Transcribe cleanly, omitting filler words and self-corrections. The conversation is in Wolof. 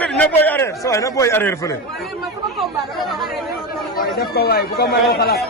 Sëriñ na boy arrière so na boy arrière fële def ko waay bu ko mënoo xalaat